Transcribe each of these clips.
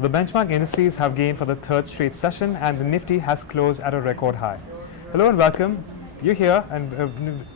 The benchmark indices have gained for the third straight session and the Nifty has closed at a record high. Hello and welcome. You're here and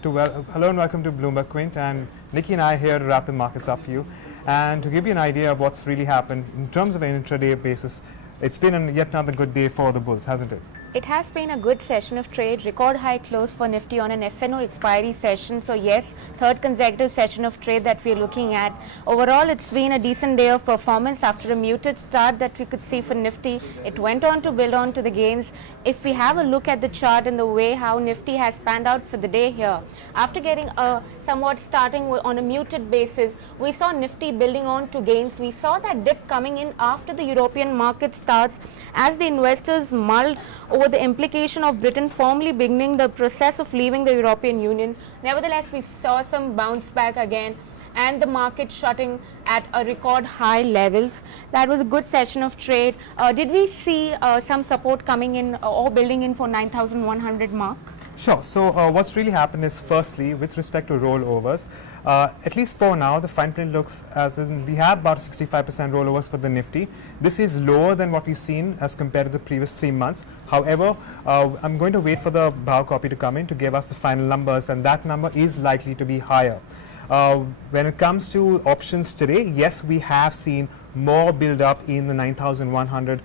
hello and welcome to Bloomberg Quint, and Nikki and I are here to wrap the markets up for you and to give you an idea of what's really happened in terms of an intraday basis. It's been yet another good day for the bulls, hasn't it? It has been a good session of trade. Record high close for Nifty on an FNO expiry session. So yes, third consecutive session of trade that we're looking at. Overall, it's been a decent day of performance after a muted start that we could see for Nifty. It went on to build on to the gains. If we have a look at the chart and the way how Nifty has panned out for the day here, after getting a somewhat starting on a muted basis, we saw Nifty building on to gains. We saw that dip coming in after the European market starts as the investors mulled over the implication of Britain formally beginning the process of leaving the European Union. Nevertheless, we saw some bounce back again and the market shutting at a record high levels. That was a good session of trade. Did we see some support coming in or building in for 9,100 mark? Sure. So what's really happened is, firstly, with respect to rollovers, at least for now, the fine print looks as in we have about 65% rollovers for the Nifty. This is lower than what we've seen as compared to the previous 3 months. However, I'm going to wait for the Bow copy to come in to give us the final numbers, and that number is likely to be higher. When it comes to options today, yes, we have seen more build up in the 9,100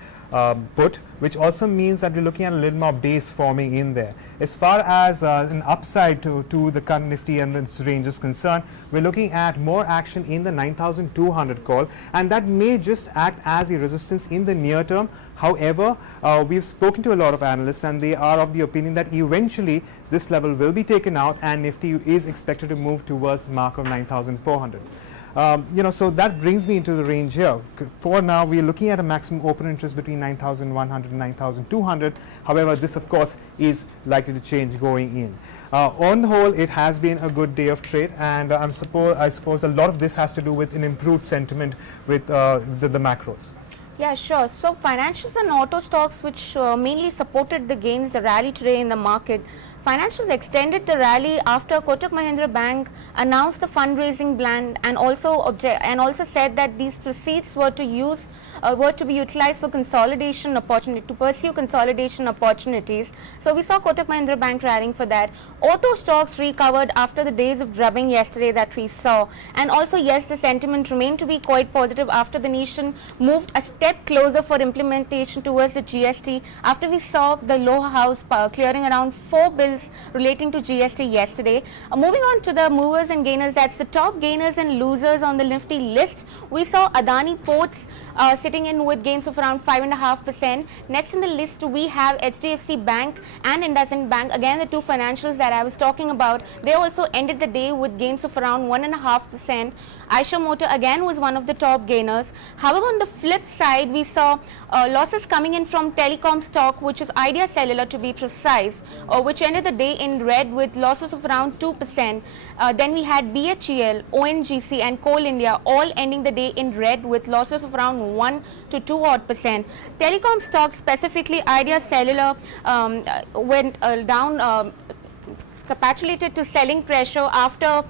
put, which also means that we're looking at a little more base forming in there. As far as an upside to the current Nifty and its range is concerned, we're looking at more action in the 9,200 call, and that may just act as a resistance in the near term. However, we've spoken to a lot of analysts and they are of the opinion that eventually this level will be taken out and Nifty is expected to move towards the mark of 9,400. So that brings me into the range here. For now, we are looking at a maximum open interest between 9,100 and 9,200. However, this of course is likely to change going in. On the whole, it has been a good day of trade, and I suppose a lot of this has to do with an improved sentiment with the macros. Yeah, sure. So financials and auto stocks, which mainly supported the gains, the rally today in the market. Financials extended the rally after Kotak Mahindra Bank announced the fundraising plan and also said that these proceeds were to be utilized for consolidation opportunity, to pursue consolidation opportunities. So we saw Kotak Mahindra Bank rallying for that. Auto stocks recovered after the days of drubbing yesterday that we saw, and also yes, the sentiment remained to be quite positive after the nation moved a step closer for implementation towards the GST after we saw the lower house clearing around 4 bills relating to GST yesterday. Moving on to the movers and gainers, that's the top gainers and losers on the Nifty list. We saw Adani Ports sitting in with gains of around 5.5%. Next in the list, we have HDFC Bank and IndusInd Bank. Again, the two financials that I was talking about, they also ended the day with gains of around 1.5%. Eicher Motor again was one of the top gainers. However, on the flip side, we saw losses coming in from telecom stock, which is Idea Cellular to be precise, which ended the day in red with losses of around 2%. Then we had BHEL, ONGC and Coal India all ending the day in red with losses of around 1 to 2 odd %. Telecom stocks, specifically Idea Cellular, went down, capitulated to selling pressure after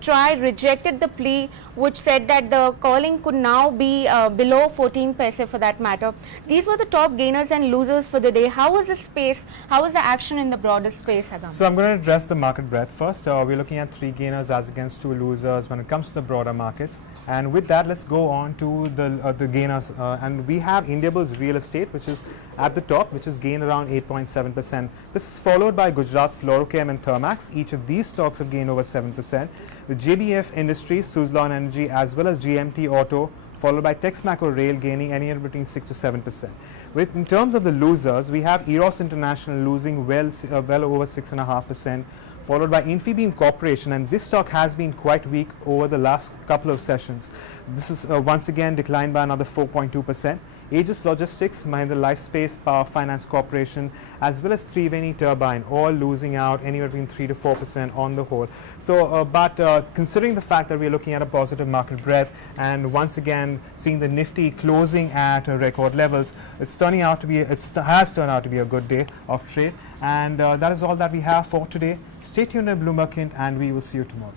TRI rejected the plea, which said that the calling could now be below 14 paise for that matter. These were the top gainers and losers for the day. How was the space? How was the action in the broader space, Adam? So I'm going to address the market breadth first. We're looking at 3 gainers as against 2 losers when it comes to the broader markets. And with that, let's go on to the gainers. And we have Indiabulls Real Estate, which is at the top, which has gained around 8.7%. This is followed by Gujarat Fluorochem and Thermax. Each of these stocks have gained over 7%. With JBF Industries, Suzlon Energy, as well as GMT Auto, followed by Texmaco Rail gaining anywhere between 6 to 7%. In terms of the losers, we have Eros International losing well over 6.5%. Followed by Infibeam Corporation, and this stock has been quite weak over the last couple of sessions. This is once again declined by another 4.2%. Aegis Logistics, Mahindra Lifespace, Power Finance Corporation, as well as Triveni Turbine, all losing out anywhere between 3 to 4% on the whole. So, considering the fact that we're looking at a positive market breadth and once again seeing the Nifty closing at record levels, it has turned out to be a good day of trade. And that is all that we have for today. Stay tuned at Bloomberg Quint, and we will see you tomorrow.